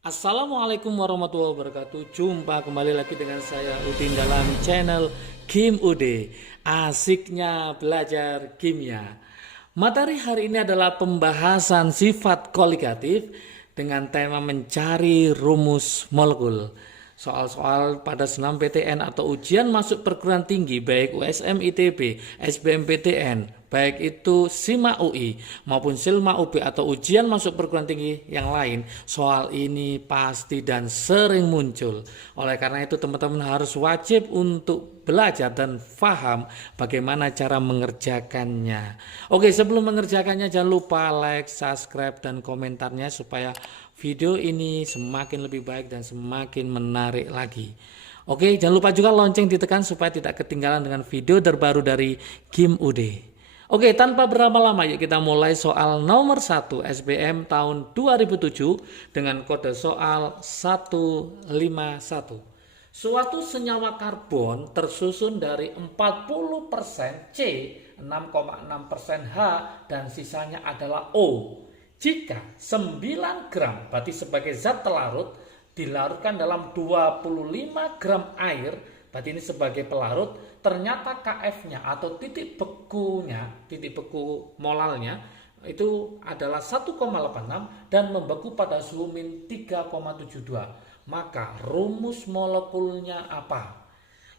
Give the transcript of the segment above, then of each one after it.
Assalamualaikum warahmatullahi wabarakatuh. Jumpa kembali lagi dengan saya Udin dalam channel Kim Ude. Asiknya belajar kimia. Materi hari ini adalah pembahasan sifat koligatif dengan tema mencari rumus molekul. Soal-soal pada senam PTN atau ujian masuk perguruan tinggi baik USM ITB, SBMPTN, baik itu SIMA UI maupun SILMA UB atau ujian masuk perguruan tinggi yang lain, soal ini pasti dan sering muncul. Oleh karena itu teman-teman harus wajib untuk belajar dan paham bagaimana cara mengerjakannya. Oke, sebelum mengerjakannya jangan lupa like, subscribe, dan komentarnya supaya video ini semakin lebih baik dan semakin menarik lagi. Oke, jangan lupa juga lonceng ditekan supaya tidak ketinggalan dengan video terbaru dari Kim Ude. Oke, tanpa berlama-lama yuk kita mulai soal nomor 1 SBM tahun 2007 dengan kode soal 151. Suatu senyawa karbon tersusun dari 40% C, 6,6% H, dan sisanya adalah O. Jika 9 gram, berarti sebagai zat telarut, dilarutkan dalam 25 gram air, berarti ini sebagai pelarut, ternyata KF-nya atau titik beku molalnya itu adalah 1,86 dan membeku pada suhu min 3,72. Maka rumus molekulnya apa?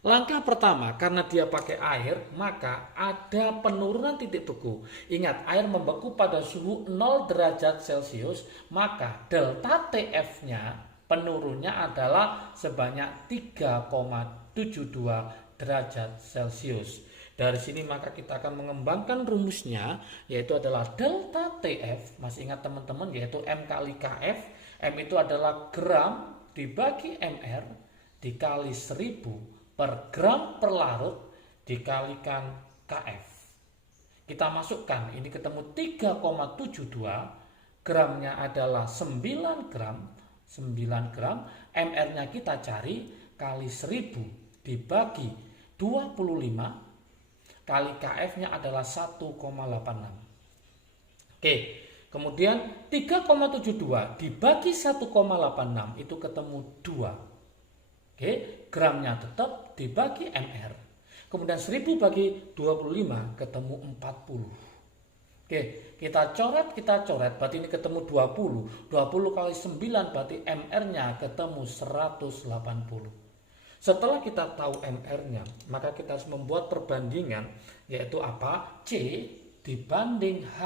Langkah pertama, karena dia pakai air, maka ada penurunan titik beku. Ingat, air membeku pada suhu 0 derajat Celcius, maka delta TF-nya penurunnya adalah sebanyak 3,72 derajat Celcius. Dari sini maka kita akan mengembangkan rumusnya, yaitu adalah delta TF. Masih ingat teman-teman, yaitu M kali KF. M itu adalah gram dibagi MR dikali 1000 per gram per larut dikalikan KF. Kita masukkan, ini ketemu 3,72, gramnya adalah 9 gram, MR-nya kita cari kali 1000 dibagi 25 kali KF-nya adalah 1,86. Oke, kemudian 3,72 dibagi 1,86 itu ketemu 2. Oke, gramnya tetap dibagi MR. Kemudian 1000 bagi 25 ketemu 40. Oke, kita coret, berarti ini ketemu 20. 20 kali 9 berarti MR-nya ketemu 180. Setelah kita tahu MR-nya, maka kita harus membuat perbandingan, yaitu apa? C dibanding H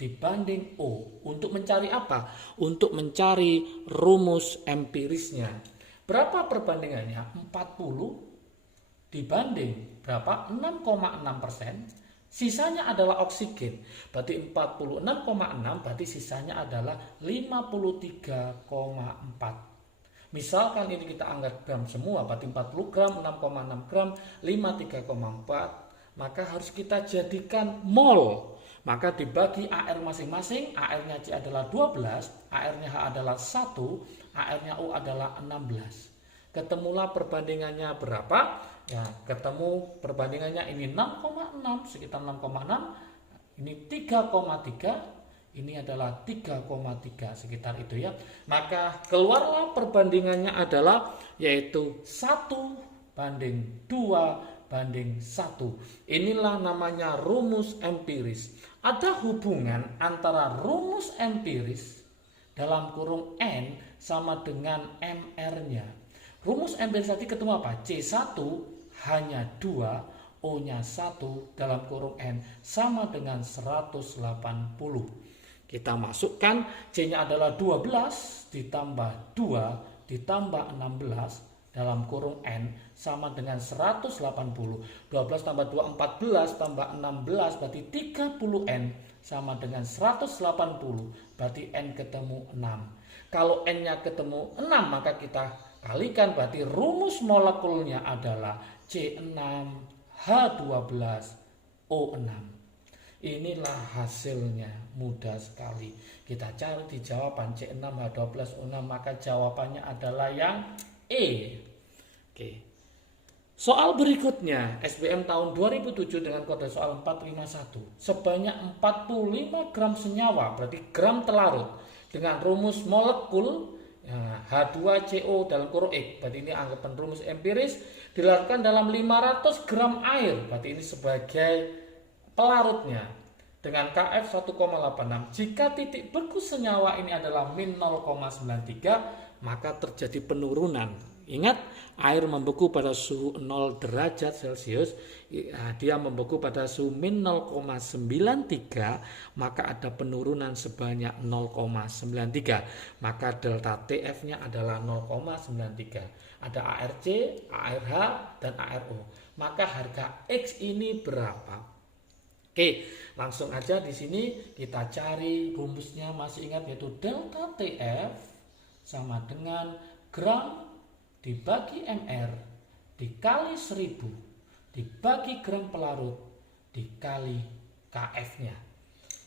dibanding O. Untuk mencari apa? Untuk mencari rumus empirisnya. Berapa perbandingannya? 40 dibanding berapa? 6,6%. Sisanya adalah oksigen. Berarti 46,6 berarti sisanya adalah 53,4. Misalkan ini kita anggap gram semua, berarti 40 gram, 6,6 gram, 53,4. Maka harus kita jadikan mol. Maka dibagi AR masing-masing, AR-nya C adalah 12, AR-nya H adalah 1, AR-nya U adalah 16. Ketemulah perbandingannya berapa? Ya, ketemu perbandingannya ini 6,6, sekitar 6,6, ini 3,3, ini adalah 3,3, sekitar itu ya. Maka keluarlah perbandingannya adalah yaitu 1 banding 2 banding 1. Inilah namanya rumus empiris. Ada hubungan antara rumus empiris dalam kurung N sama dengan MR-nya. Rumus empiris tadi ketemu apa? C1 hanya 2, O-nya 1 dalam kurung N sama dengan 180. Kita masukkan, C-nya adalah 12 ditambah 2 ditambah 16 dalam kurung N sama dengan 180. 12 tambah 2, 14 tambah 16 berarti 30N sama dengan 180. Berarti N ketemu 6. Kalau N-nya ketemu 6 maka kita kalikan, berarti rumus molekulnya adalah C6H12O6. Inilah hasilnya, mudah sekali. Kita cari di jawaban C6H12O6, maka jawabannya adalah yang E. Oke. Soal berikutnya, SBM tahun 2007 dengan kode soal 451. Sebanyak 45 gram senyawa, berarti gram telarut, dengan rumus molekul Nah, H2CO dalam kurung X, berarti ini anggapan rumus empiris, dilarutkan dalam 500 gram air, berarti ini sebagai pelarutnya, dengan Kf 1,86. Jika titik beku senyawa ini adalah min 0,93, maka terjadi penurunan. Ingat, air membeku pada suhu 0 derajat Celcius, dia membeku pada suhu min 0,93, maka ada penurunan sebanyak 0,93. Maka delta TF-nya adalah 0,93. Ada ARC, ARH, dan ARO. Maka harga X ini berapa? Oke, langsung aja di sini kita cari rumusnya, masih ingat, yaitu delta TF sama dengan gram dibagi MR dikali 1000 dibagi gram pelarut dikali KF-nya.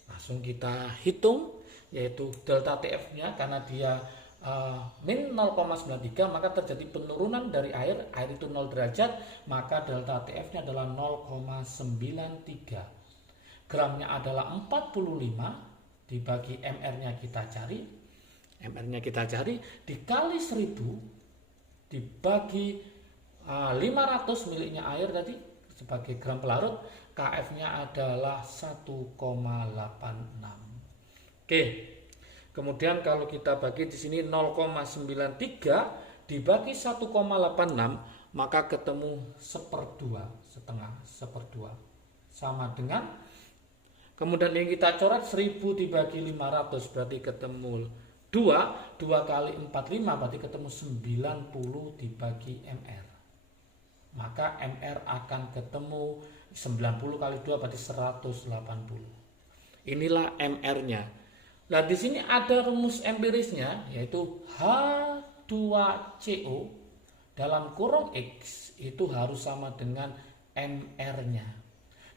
Langsung kita hitung, yaitu delta TF-nya karena dia min 0,93, maka terjadi penurunan dari air itu 0 derajat, maka delta TF-nya adalah 0,93. Gramnya adalah 45 dibagi MR-nya kita cari. MR-nya kita cari dikali 1000 dibagi 500 miliknya air tadi sebagai gram pelarut, KF-nya adalah 1,86. Oke. Kemudian kalau kita bagi di sini 0,93 dibagi 1,86, maka ketemu setengah seperdua sama dengan, kemudian yang kita coret 1000 dibagi 500 berarti ketemu 2 kali 45 berarti ketemu 90 dibagi MR. Maka MR akan ketemu 90 kali 2 berarti 180. Inilah MR-nya. Nah, di sini ada rumus empirisnya, yaitu H2CO dalam kurung X itu harus sama dengan MR-nya.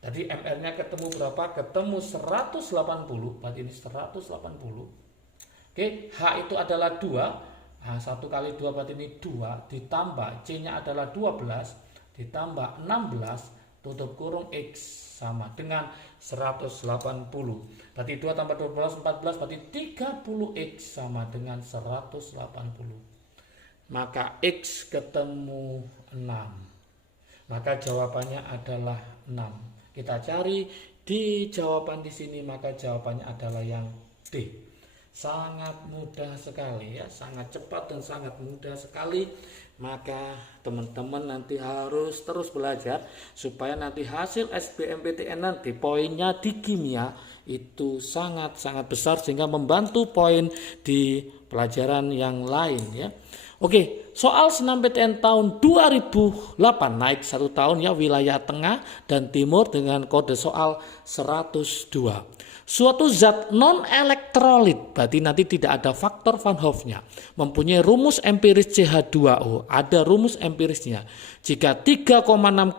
Tadi MR-nya ketemu berapa? Ketemu 180, berarti ini 180. Oke, H itu adalah 2. H 1 kali 2 berarti ini 2, ditambah C-nya adalah 12, ditambah 16, tutup kurung X sama dengan 180. Berarti 2 tambah 12, 14, berarti 30X sama dengan 180. Maka X ketemu 6. Maka jawabannya adalah 6. Kita cari di jawaban di sini, maka jawabannya adalah yang D. Sangat mudah sekali ya, sangat cepat dan sangat mudah sekali. Maka teman-teman nanti harus terus belajar supaya nanti hasil SBMPTN nanti poinnya di kimia itu sangat-sangat besar sehingga membantu poin di pelajaran yang lain ya. Oke, soal SNMPTN tahun 2008 naik 1 tahun ya, wilayah tengah dan timur dengan kode soal 102. Suatu zat non-elektrolit, berarti nanti tidak ada faktor Van Hoff-nya, mempunyai rumus empiris CH2O, ada rumus empirisnya. Jika 3,6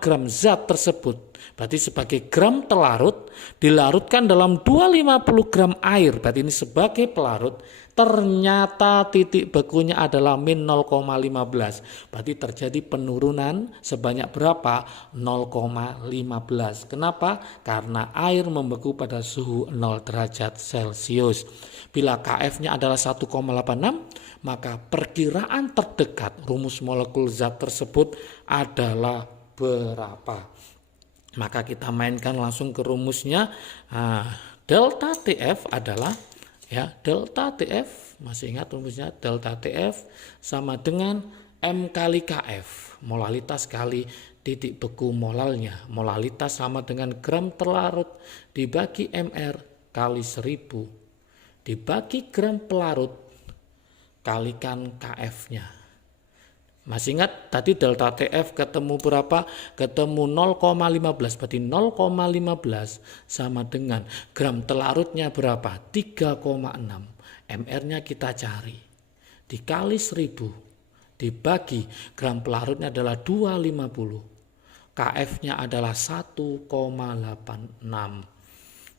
gram zat tersebut, berarti sebagai gram telarut, dilarutkan dalam 250 gram air, berarti ini sebagai pelarut, ternyata titik bekunya adalah min 0,15. Berarti terjadi penurunan sebanyak berapa? 0,15. Kenapa? Karena air membeku pada suhu 0 derajat Celcius. Bila KF-nya adalah 1,86, maka perkiraan terdekat rumus molekul zat tersebut adalah berapa? Maka kita mainkan langsung ke rumusnya. Delta TF adalah ya, delta TF, masih ingat rumusnya, delta TF sama dengan M kali KF, molalitas kali titik beku molalnya. Molalitas sama dengan gram terlarut dibagi MR kali 1000 dibagi gram pelarut kalikan KF-nya. Masih ingat tadi delta TF ketemu berapa? Ketemu 0,15, berarti 0,15 sama dengan gram telarutnya berapa? 3,6. MR-nya kita cari. Dikali 1000 dibagi gram pelarutnya adalah 250. KF-nya adalah 1,86.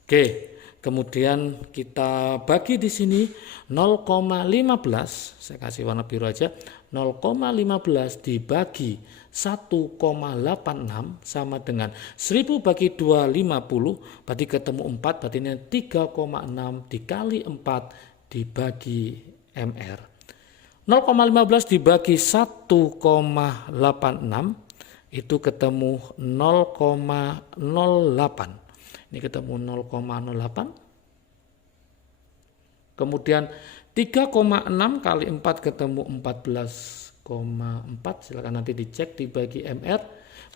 Oke, kemudian kita bagi di sini 0,15, saya kasih warna biru aja. 0,15 dibagi 1,86 sama dengan 1000 bagi 250, berarti ketemu 4, berarti ini 3,6 dikali 4 dibagi MR. 0,15 dibagi 1,86 itu ketemu 0,08. Ini ketemu 0,08. Kemudian 3,6 kali 4 ketemu 14,4. Silakan nanti dicek dibagi MR.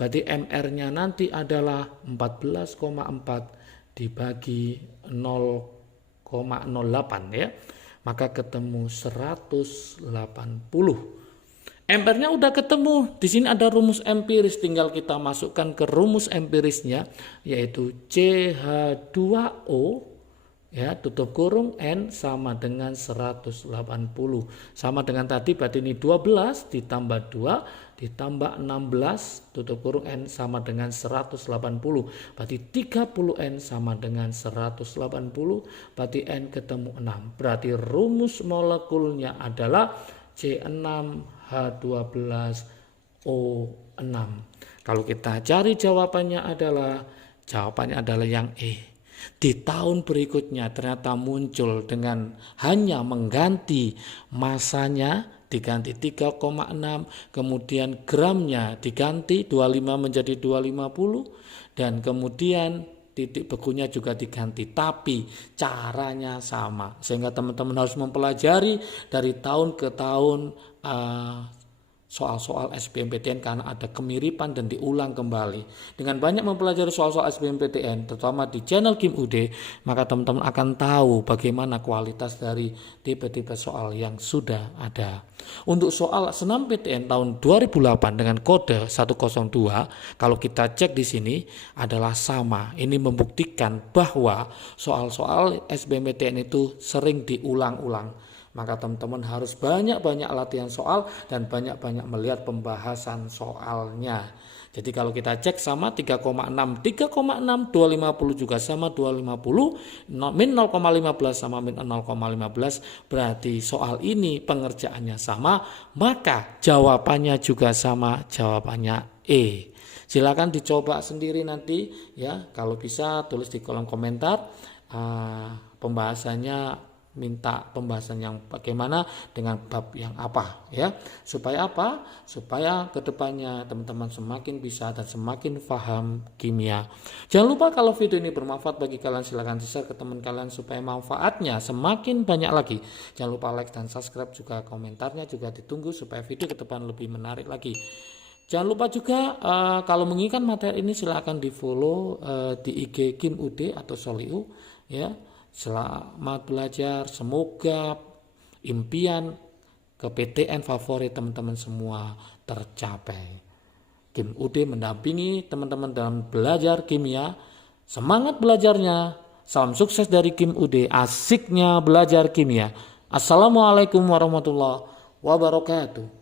Berarti MR-nya nanti adalah 14,4 dibagi 0,08 ya. Maka ketemu 180. Ampernya udah ketemu. Di sini ada rumus empiris, tinggal kita masukkan ke rumus empirisnya yaitu CH2O ya, tutup kurung N sama dengan 180. Sama dengan tadi, berarti ini 12 ditambah 2 ditambah 16 tutup kurung N sama dengan 180. Berarti 30N sama dengan 180. Berarti N ketemu 6. Berarti rumus molekulnya adalah C6H12O6. Kalau kita cari jawabannya adalah yang E. Di tahun berikutnya ternyata muncul dengan hanya mengganti masanya diganti 3,6, kemudian gramnya diganti 25 menjadi 250 dan kemudian titik bekunya juga diganti, tapi caranya sama. Sehingga teman-teman harus mempelajari dari tahun ke tahun soal-soal SBMPTN karena ada kemiripan dan diulang kembali. Dengan banyak mempelajari soal-soal SBMPTN, terutama di channel Kim Ude, maka teman-teman akan tahu bagaimana kualitas dari tipe-tipe soal yang sudah ada. Untuk soal senam PTN tahun 2008 dengan kode 102, kalau kita cek di sini adalah sama. Ini membuktikan bahwa soal-soal SBMPTN itu sering diulang-ulang. Maka teman-teman harus banyak-banyak latihan soal dan banyak-banyak melihat pembahasan soalnya. Jadi kalau kita cek sama 3,6, 250 juga sama 250, min 0,15 sama min 0,15, berarti soal ini pengerjaannya sama, maka jawabannya juga sama, jawabannya E. Silakan dicoba sendiri nanti ya, kalau bisa tulis di kolom komentar pembahasannya, minta pembahasan yang bagaimana dengan bab yang apa ya, supaya apa, supaya kedepannya teman-teman semakin bisa dan semakin paham kimia. Jangan lupa kalau video ini bermanfaat bagi kalian, silahkan share ke teman kalian supaya manfaatnya semakin banyak lagi. Jangan lupa like dan subscribe, juga komentarnya juga ditunggu supaya video ke depan lebih menarik lagi. Jangan lupa juga kalau menginginkan materi ini silahkan di follow di IG Kim Ude atau Soliu ya. Selamat belajar, semoga impian ke PTN favorit teman-teman semua tercapai. Kim Ude mendampingi teman-teman dalam belajar kimia. Semangat belajarnya. Salam sukses dari Kim Ude, asiknya belajar kimia. Assalamualaikum warahmatullahi wabarakatuh.